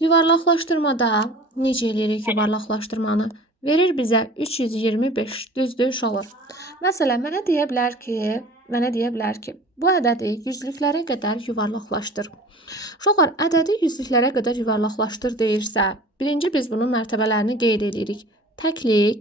Yuvarlaqlaşdırmada necə eləyirik yuvarlaqlaşdırmanı? Verir bizə 325, düzdür uşaqlar. Məsələn, mənə deyə bilər ki, bu ədədi yüzlüklərə qədər yuvarlaqlaşdır. Uşaqlar, ədədi yüzlüklərə qədər yuvarlaqlaşdır deyirsə, birinci biz bunun mərtəbələrini qeyd edirik. Təklik,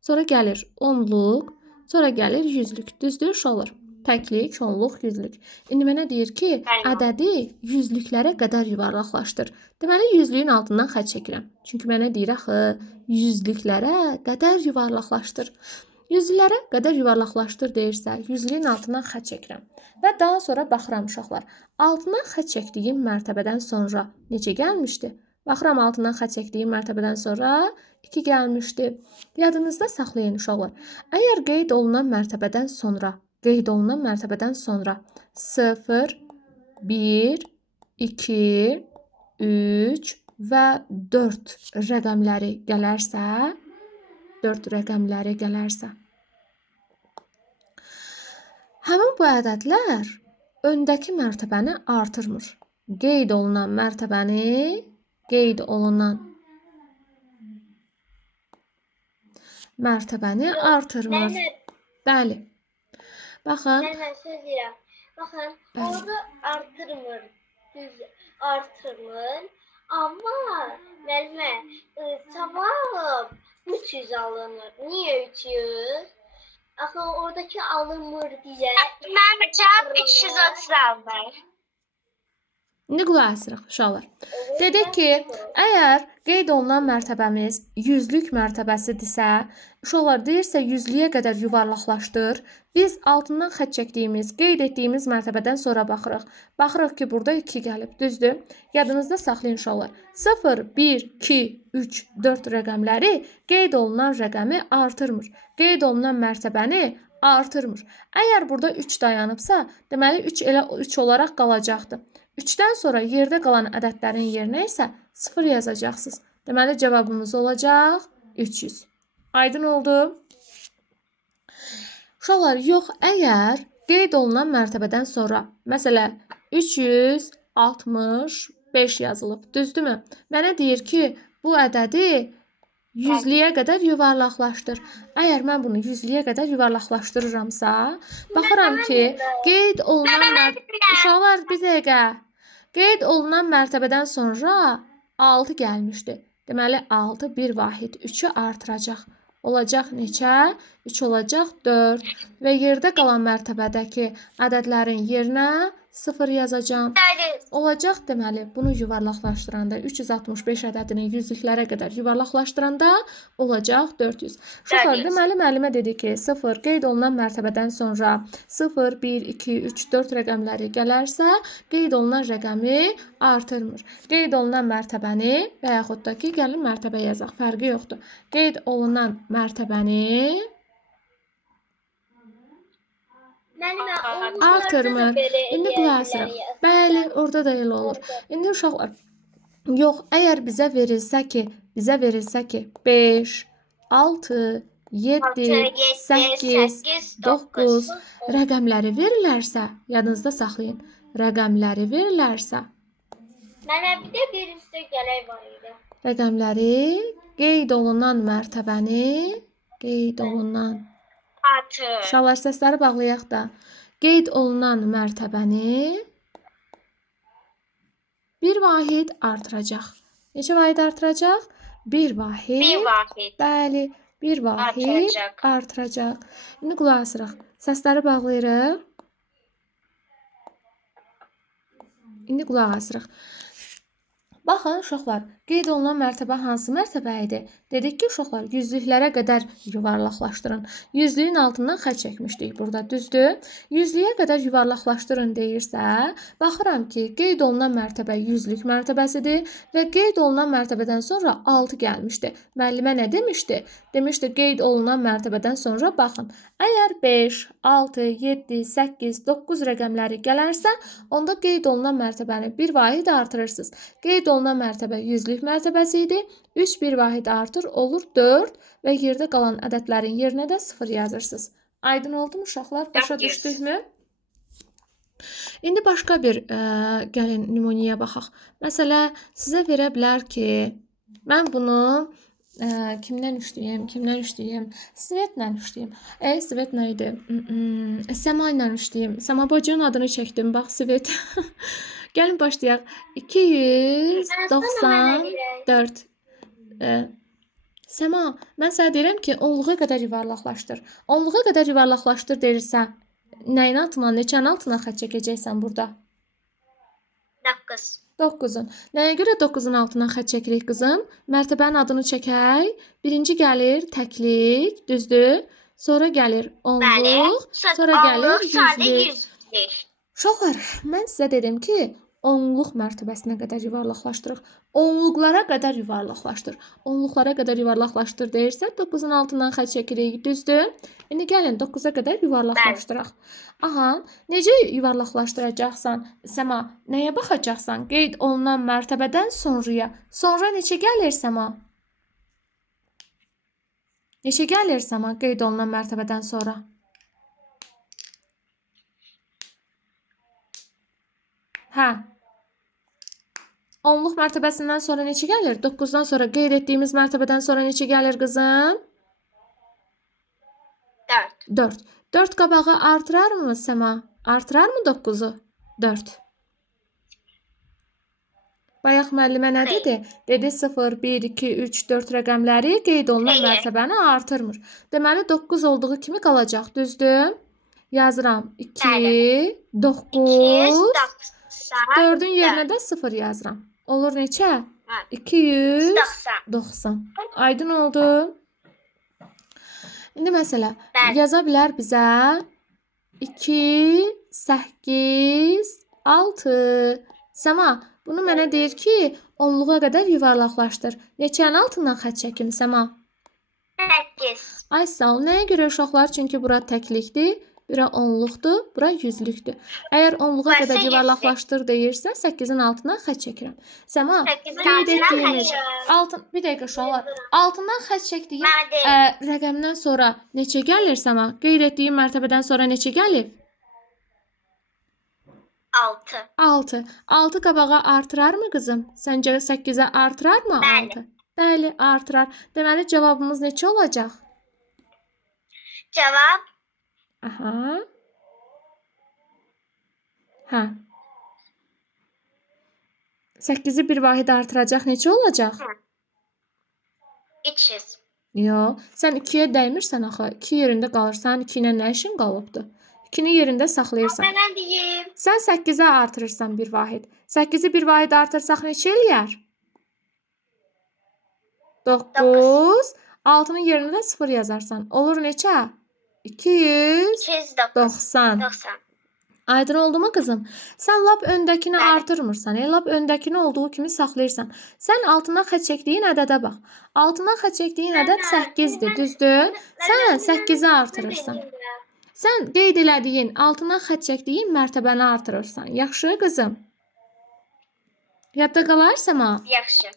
sonra gəlir onluq, sonra gəlir yüzlük. Düzdür uşaqlar? Təklik, onluq, yüzlük. İndi mənə deyir ki, ədədi yüzlüklərə qədər yuvarlaqlaşdır. Deməli, yüzlüyün altından xətt çəkirəm. Çünki mənə deyir axı, yüzlüklərə qədər yuvarlaqlaşdır. Yüzlüklərə qədər yuvarlaqlaşdır deyirsə, yüzlüyün altından xətt çəkirəm. Və daha sonra baxıram uşaqlar. Altından xətt çəkdiyim mərtəbədən sonra necə gəlmişdi? Baxıram altından xətt çəkdiyim mərtəbədən sonra 2 gəlmişdi. Yadınızda saxlayın uşaqlar. Əgər qeyd olunan mərtəbədən sonra 0, 1, 2, 3 və 4 rəqəmləri gələrsə, həmin bu ədədlər öndəki mərtəbəni artırmır. Qeyd olunan mərtəbəni artırmır. Bəli. Baxın. Baxın, orada artırmır, düz artırmır. Amma müəllimə, cavab 300 alınır. Niyə 300? Axı oradakı alınmır deyə. Mənim cavab 330 alınır. İndi qulaq asırıq uşaqlar. Dedik ki, əgər qeyd olunan mərtəbəmiz yüzlük mərtəbəsidirsə, uşaqlar deyirsə yüzlüyə qədər yuvarlaqlaşdır. Biz altından xətt çəkdiyimiz, qeyd etdiyimiz mərtəbədən sonra baxırıq. Baxırıq ki, burada 2 gəlib, düzdür? Yadınızda saxlayın uşaqlar. 0, 1, 2, 3, 4 rəqəmləri qeyd olunan rəqəmi artırmır. Qeyd olunan mərtəbəni artırmır. Əgər burada 3 dayanıbsa, deməli 3 elə 3 olaraq qalacaqdır. 3-dən sonra yerdə qalan ədədlərin yerinə isə 0 yazacaqsınız. Deməli, cavabımız olacaq 300. Aydın oldu? Uşaqlar, yox, əgər qeyd olunan mərtəbədən sonra, məsələn, 365 yazılıb, düzdürmü? Mənə deyir ki, bu ədədi yüzlüyə qədər yuvarlaqlaşdır. Əgər mən bunu yüzlüyə qədər yuvarlaqlaşdırıramsa, baxıram ki, qeyd olunan uşaqlar, bir dəqiqə. Qeyd olunan mərtəbədən sonra 6 gəlmişdi. Deməli, 6 bir vahid 3-ü artıracaq. Olacaq neçə? 3 olacaq 4. Və yerdə qalan mərtəbədəki ədədlərin yerinə 0 yazacağım. Olacaq deməli, bunu yuvarlaqlaşdıranda 365 ədədini yüzlüklərə qədər yuvarlaqlaşdıranda olacaq 400. Uşaqlar, deməli, müəllimə dedi ki, 0 qeyd olunan mərtəbədən sonra 0, 1, 2, 3, 4 rəqəmləri gələrsə, qeyd olunan rəqəmi artırmır. Qeyd olunan mərtəbəni və yaxud da ki, gəlin mərtəbə yazaq, fərqi yoxdur. Qeyd olunan mərtəbəni artırmır. İndi qulaq asırıq. Bəli, orada da elə olur. İndi uşaqlar, yox, əgər bizə verilsə ki, 5, 6, 7, 8, 9 rəqəmləri verilərsə, yadınızda saxlayın, rəqəmləri verilərsə, Mənə bir də bir üstə gələk var idi. Rəqəmləri qeyd olunan mərtəbəni, uşaqlar səsləri bağlayaq da, qeyd olunan mərtəbəni bir vahid artıracaq. Neçə vahid artıracaq? Bir vahid. Bəli, bir vahid artıracaq. İndi qulaq asırıq. Səsləri bağlayırıq. İndi qulaq asırıq. Baxın, uşaqlar, qeyd olunan mərtəbə hansı mərtəbə idi? Dedik ki, uşaqlar, yüzlüklərə qədər yuvarlaqlaşdırın. Yüzlüyün altından xətt çəkmişdik burada, düzdür? Yüzlüyə qədər yuvarlaqlaşdırın deyirsə, baxıram ki, qeyd olunan mərtəbə yüzlük mərtəbəsidir və qeyd olunan mərtəbədən sonra 6 gəlmişdi. Müəllimə nə demişdi? Demişdi, qeyd olunan mərtəbədən sonra baxın. Əgər 5, 6, 7, 8, 9 rəqəmləri gələrsə, onda qeyd olunan mərtəbəni bir vahid artırırsınız. Qeyd olunan mərtəbə yüzlük mərtəbəsi idi. 3 bir vahid artır olur 4 və yerdə qalan ədədlərin yerinə də 0 yazırsınız. Aydın oldu mu uşaqlar? Başa 400. düşdükmü? İndi başqa bir gəlin nümunəyə baxaq. Məsələ sizə verə bilər ki, mən bunu kimdən işləyim? Svetlə işləyim. Svet nə idi? Səma ilə işləyim. Səma bacının adını çəkdim. Bax, Svet. Gəlin başlayaq. 294. Səma, mən sənə deyirəm ki, onluğa qədər yuvarlaqlaşdır. Onluğa qədər yuvarlaqlaşdır deyirsən, nəyin altına, neçənin altına xətt çəkəcəksən burada? 9. 9-un. Nəyə görə 9-un altına xətt çəkirik qızım? Mərtəbənin adını çəkək. Birinci gəlir təklik, düzdür? Sonra gəlir onluq, sonra gəlir yüzlük. Uşaqlar, mən sizə dedim ki, onluq mərtəbəsinə qədər yuvarlaqlaşdırıq. Onluqlara qədər yuvarlaqlaşdır. Onluqlara qədər yuvarlaqlaşdır deyirsə, 9-un altından xətt çəkirik, düzdür? İndi gəlin 9-a qədər yuvarlaqlaşdıraq. Aha, necə yuvarlaqlaşdıracaqsan? Səma, nəyə baxacaqsan? Qeyd olunan mərtəbədən sonraya. Sonra neçə gəlir Səma? Neçə gəlir Səma qeyd olunan mərtəbədən sonra? Hə. Onluq mərtəbəsindən sonra neçə gəlir? 9-dan sonra qeyd etdiyimiz mərtəbədən sonra neçə gəlir qızım? 4. 4. 4 qabağı artırarmı Səma? Artırarmı 9-u? 4. Bayaq müəllimə nə dedi? Dedi 0, 1, 2, 3, 4 rəqəmləri qeyd olunan mərtəbəni artırmır. Deməli 9 olduğu kimi qalacaq, düzdür? Yazıram. 2, 9, 4-ün yerinə də 0 yazıram. Olur neçə? 290. Aydın oldu. İndi məsələ, yaza bilər bizə 2, 8, 6. Səma, bunu mənə deyir ki, onluğa qədər yuvarlaqlaşdır. Neçənin altından xətt çəkim Səma? 8. Ay sağ ol. Nəyə görə uşaqlar? Çünki bura təklikdir, bura onluqdur, bura yüzlükdür. Əgər onluğa qədər yuvarlaqlaşdır deyirsə, 8-in altından xətt çəkirəm. Səma, qeyd etdiyimiz bir dəqiqə uşaqlar, altından xətt çəkdiyim rəqəmdən sonra neçə gəlir Səma? Qeyd etdiyim mərtəbədən sonra neçə gəlir? 6. 6. 6 qabağa artırarmı qızım? Səncə 8-ə artırarmı 6? Bəli, artırar. Deməli, cavabımız neçə olacaq? Cavab Aha. Hə. 8-i bir vahid artıracaq neçə olacaq? 300. Yox, sən 2-yə dəymirsən axı. 2 yerində qalırsan, 2 ilə nə işin qalıbdır? 2-ni yerində saxlayırsan. Mən deyim. Sən 8-ə artırırsan bir vahid. 8-i bir vahid artırsaq neçə eləyər? 9. 6-nın yerinə 0 yazarsan. Olur neçə? 290. Aydın oldu mu qızım? Sən lap öndəkini artırmırsan. Lap öndəkini olduğu kimi saxlayırsan. Sən altına xətt çəkdiyin ədədə bax. Altına xətt çəkdiyin ədəd 8-dir, düzdür? Sən 8-i artırırsan. Sən qeyd elədiyin, altına xətt çəkdiyin mərtəbəni artırırsan. Yaxşı qızım? Yadda qalar Səma? Yaxşı.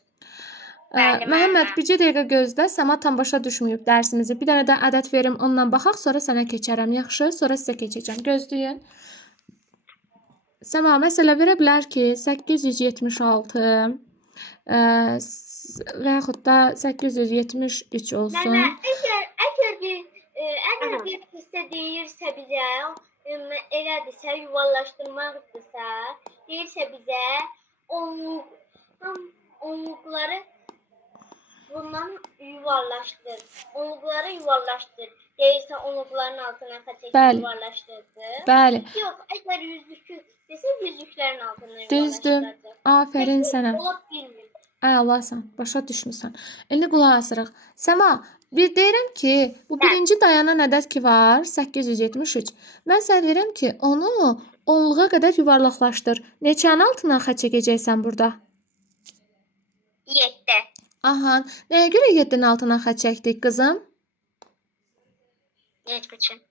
Məhəmməd, bircə dəqiqə gözlə. Səma tam başa düşməyib dərsimizi. Bir dənə də ədəd verim, ondan baxaq, sonra sənə keçərəm. Yaxşı, sonra sizə keçəcəm. Gözləyin. Səma, məsələ verə bilər ki, 876 və yaxud da 873 olsun. Əgər bir hissə deyirsə bizə, elədirsə, yuvarlaşdırmaqdırsa, deyirsə bizə onluqları bundan yuvarlaşdır. Onluqları yuvarlaşdır. Deyirsə onluqların altına xətt çəkib yuvarlaşdırdı. Bəli. Yox, əgər yüzlükü desə yüzlüklərin altına Düzdür. yuvarlaşdıracaq. Aferin sənə. Ola bilmir. Əlasan, başa düşmüsən. İndi qulaq asırıq. Səma, bir deyirəm ki, bu birinci dayanan ədəd ki var, 873. Mən sənə deyirəm ki, onu onluğa qədər yuvarlaqlaşdır. Neçənin altına xətt çəkəcəksən burada? 7. Aha, nəyə görə 7-nin altına xətt çəkdik qızım? 7,5.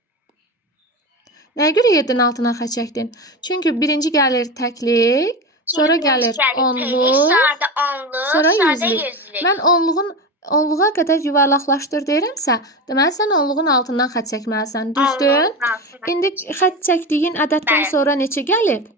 Nəyə görə 7-nin altına xətt çəkdin? Çünki birinci gəlir təklik, sonra gəlir onluq, sonra yüzlük. Mən onluğa qədər yuvarlaqlaşdır deyirəmsə, deməli sən onluğun altından xətt çəkməlisən. Düzdür? Onluğun altından İndi xətt çəkdiyin ədəddən Bəli. sonra neçə gəlib?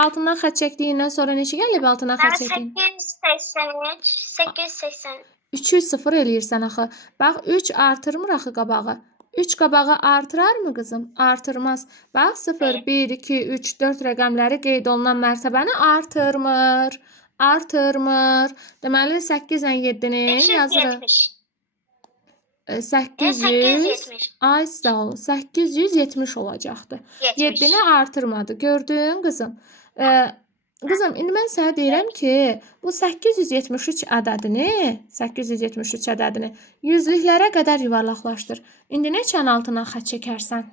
Altından xətt çəkdiyindən sonra neçə gəlib altından xətt çəkdiyin? 883, 880. 3'ü 0 eləyirsən axı. Bax 3 artırmır axı qabağı. 3 qabağı artırarmı qızım? Artırmaz. Bax 0, Bəli. 1, 2, 3, 4 rəqəmləri qeyd olunan mərtəbəni artırmır. Artırmır. Deməli 8 ilə 7-ni yazırıq. 370. 800. 870. Ay sağ ol. 870 olacaqdı. 70. 7-ni artırmadı. Gördün qızım? Qızım, indi mən sənə deyirəm ki, bu 873 ədədini yüzlüklərə qədər yuvarlaqlaşdır. İndi neçənin altından xətt çəkərsən?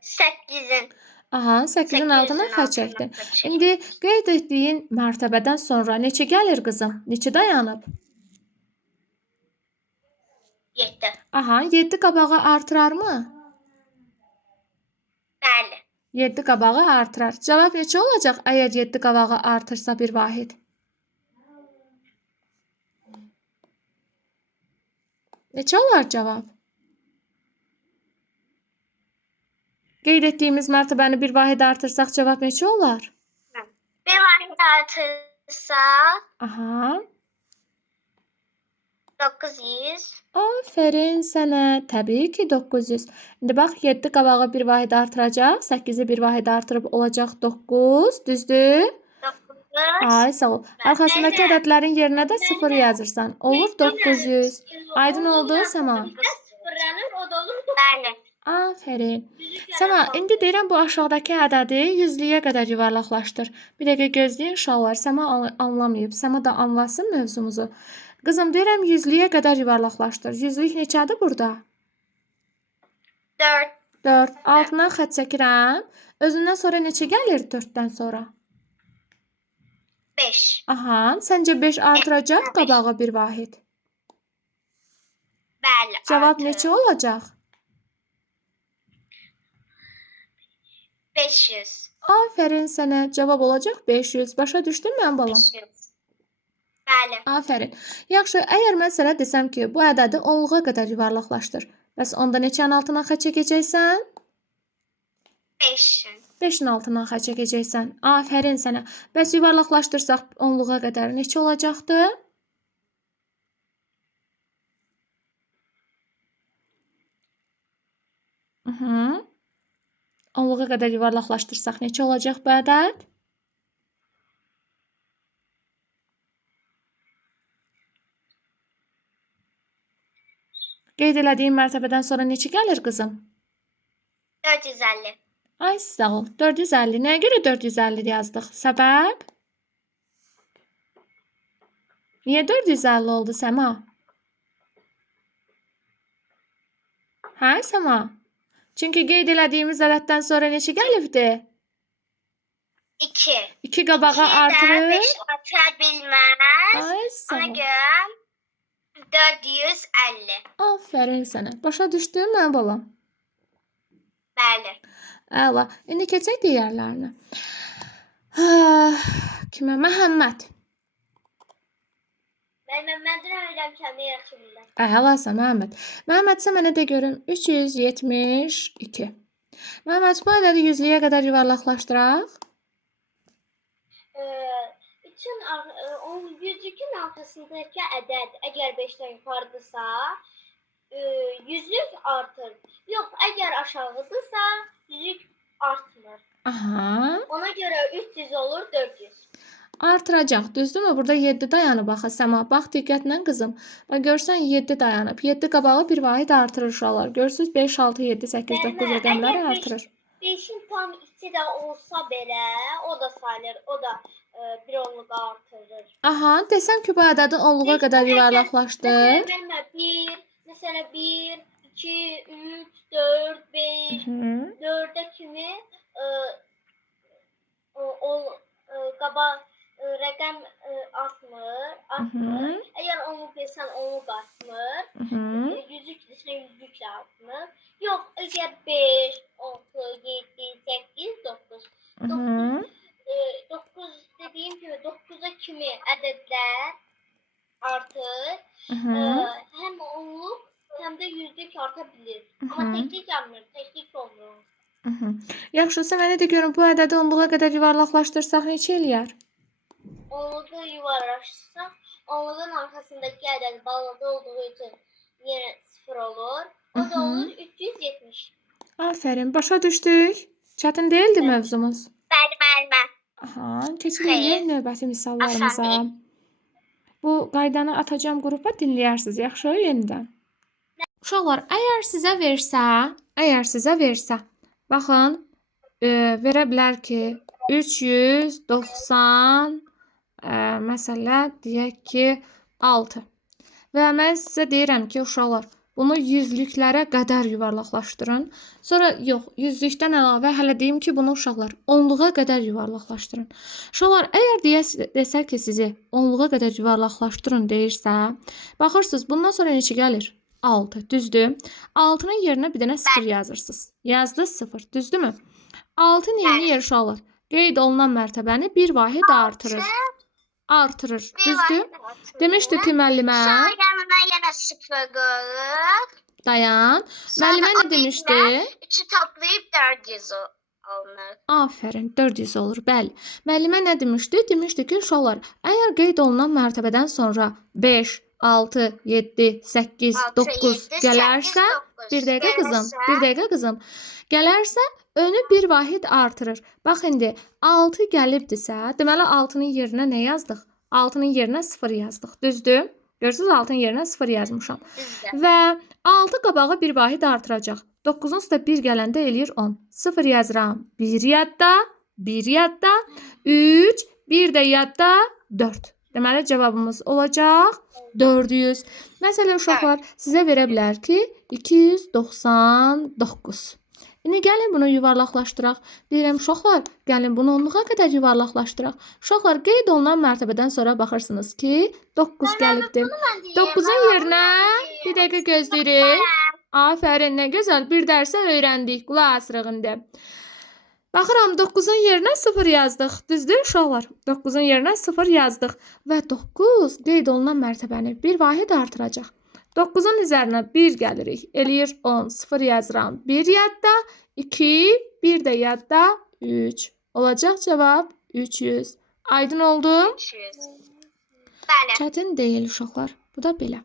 8'in. Aha, 8-in altından xətt çəkdin. İndi qeyd etdiyin mərtəbədən sonra neçə gəlir qızım? Neçə dayanıb? 7. Aha, 7 qabağı artırarmı? Bəli. 7 qabağı artırar. Cavab neçə olacaq əgər 7 qabağı artırsa bir vahid? Neçə olar cavab? Qeyd etdiyimiz mərtəbəni bir vahid artırsaq cavab neçə olar? Bir vahid artırsa Aha. 900. Aferin sənə. Təbii ki 900. İndi bax 7 qabağı bir vahid artıracaq. 8-i bir vahid artırıb olacaq 9. Düzdür? 900. Ay sağ ol. Arxasındakı ədədlərin yerinə də 0 yazırsan. Olur 900. Aydın oldu Səma? Sıfırlanır, o da olur. Bəli. Aferin. Səma, indi deyirəm bu aşağıdakı ədədi yüzlüyə qədər yuvarlaqlaşdır. Bir dəqiqə gözləyin inşallah. Səma anlamayıb. Səma da anlasın mövzumuzu. Qızım, deyirəm yüzlüyə qədər yuvarlaqlaşdır. Yüzlük neçədir burada? 4. 4. Altından xətt çəkirəm. Özündən sonra neçə gəlir 4-dən sonra? 5. Aha, səncə 5 artıracaq qabağı bir vahid. Bəli. Cavab artır. neçə olacaq? 500. Aferin sənə. Cavab olacaq 500. Başa düşdün mən balam? 500. Bəli. Aferin. Yaxşı, əgər mən sənə desəm ki, bu ədədi onluğa qədər yuvarlaqlaşdır. Bəs onda neçənin altından xətt çəkəcəksən? 5'in. 5-in altından xətt çəkəcəksən. Aferin sənə. Bəs yuvarlaqlaşdırsaq onluğa qədər neçə olacaqdı? Onluğa qədər yuvarlaqlaşdırsaq neçə olacaq bu ədəd? Qeyd elədiyim mərtəbədən sonra neçə gəlir qızım? 450. Ay sağ ol. 450. Nəyə görə 450 yazdıq? Səbəb? Niyə 450 oldu Səma? Hə Səma? Çünki qeyd elədiyimiz ədəddən sonra neçə gəlibdi? 2. 2 qabağı 2'den artırır. 5 atabilmez. Ay sağ Ona ol. göre 450. Aferin sənə. Başa düşdün mən balam? Bəli. Əla. İndi keçək digərlərinə. Kimə? Məhəmməd. Məndən öyrəm kəndi yaxşımda. Əlasən Məhəmməd. Məhəmməd sən mənə de görüm 372. Məhəmməd bu ədədi yüzlüyə qədər yuvarlaqlaşdıraq. Onun yüzükün arkasındaki ədəd əgər 5'ten yukarıdırsa yüzlük artır. Yox, əgər aşağıdırsa yüzük artmır. Aha. Ona göre 300 olur 400. Artıracaq. Düzdürmü? Burada 7 dayanıb axı Səma. Bax diqqətlə qızım. Bax görsən 7 dayanıb. 7 qabağı bir vahid artırır uşaqlar. Görürsüz 5, 6, 7, 8, 9 rəqəmləri artırır. 5'in tam içi de olsa belə o da sayılır. O da bir onluq artırır. Aha, desəm ki bu ədədi onluğa qədər yuvarlaqlaşdır. Mesela 1, 2, 3, 4, 5, 4'e kimi qaba rəqəm artmır. Eğer onluq desən onluq artmır. Yüzük desən yüzük də artmır. Yox, eğer 5, 6, 7, 8, 9. 9 dediyi kimi ədədlər artır. Həm onluq, həm də yüzlük arta bilir. Amma təklik gəlmir, təklik olmur. Yaxşı, sən mənə de görüm, bu ədədi onluğa qədər yuvarlaqlaşdırsaq neçə eləyər? Onluğu yuvarlaşdırsaq, onluğun arxasındakı ədəd balaca olduğu üçün yenə 0 olur. O da olur 370. Afərin, başa düşdük. Çətin deyildi mövzumuz. Bəli. Aha, keçirik növbəti misallarımıza. Bu qaydanı atacağım qrupa, dinləyərsiniz. Yaxşı, yenidən. Uşaqlar, əgər sizə versə, baxın, verə bilər ki, 390, məsələ, deyək ki, 6. Və mən sizə deyirəm ki, uşaqlar, bunu yüzlüklərə qədər yuvarlaqlaşdırın. Sonra, yox, yüzlükdən əlavə hələ deyim ki, bunu uşaqlar onluğa qədər yuvarlaqlaşdırın. Uşaqlar, əgər desək ki, sizi onluğa qədər yuvarlaqlaşdırın deyirsə, baxırsınız, bundan sonra neçə gəlir? 6, düzdür? 6-nın yerinə bir dənə 0 yazırsınız. Yazdı 0, düzdürmü? 6 neyini uşaqlar? Qeyd olunan mərtəbəni bir vahid artırır. Düzdür? Demişdi ki, müəllimə. Sonra yanına yenə 0 qoyuruq. Dayan. Müəllimə nə demişdi? 3'ü toplayıb 400 olunur. Afərin, 400 olur, bəli. Müəllimə nə demişdi? Demişdi ki, uşaqlar, əgər qeyd olunan mərtəbədən sonra 5, 6, 7, 8, 9 gələrsə, bir dəqiqə qızım, gələrsə, önü bir vahid artırır. Bax, indi 6 gəlibdirsə, deməli 6-nın yerinə nə yazdıq? 6-nın yerinə 0 yazdıq, düzdür? Görürsünüz, 6-nın yerinə 0 yazmışam. Və 6 qabağı bir vahid artıracaq. 9-un üstə 1 gələndə eləyir 10. 0 yazıram, 1 yadda, 3, 1 də yadda, 4. Deməli, cavabımız olacaq 400. Məsələn, uşaqlar, sizə verə bilər ki, 299. İndi gəlin bunu yuvarlaqlaşdıraq. Deyirəm, uşaqlar, gəlin bunu onluğa qədər yuvarlaqlaşdıraq. Uşaqlar, qeyd olunan mərtəbədən sonra baxırsınız ki, 9 gəlibdir. 9-un yerinə bir dəqiqə gözləyirik. Afərin, nə gözəl, bir dərsə öyrəndik. Qulaq asırıq indi. Baxıram, 9-un yerinə 0 yazdıq. Düzdür, uşaqlar? 9-un yerinə 0 yazdıq. Və 9 qeyd olunan mərtəbəni bir vahid artıracaq. 9-un üzərinə 1 gəlirik. Eləyir 10. 0 yazıram. 1 yadda, 2, 1 də yadda, 3. Olacaq cavab 300. Aydın oldu? 300. Bəli. Çətin deyil uşaqlar. Bu da belə.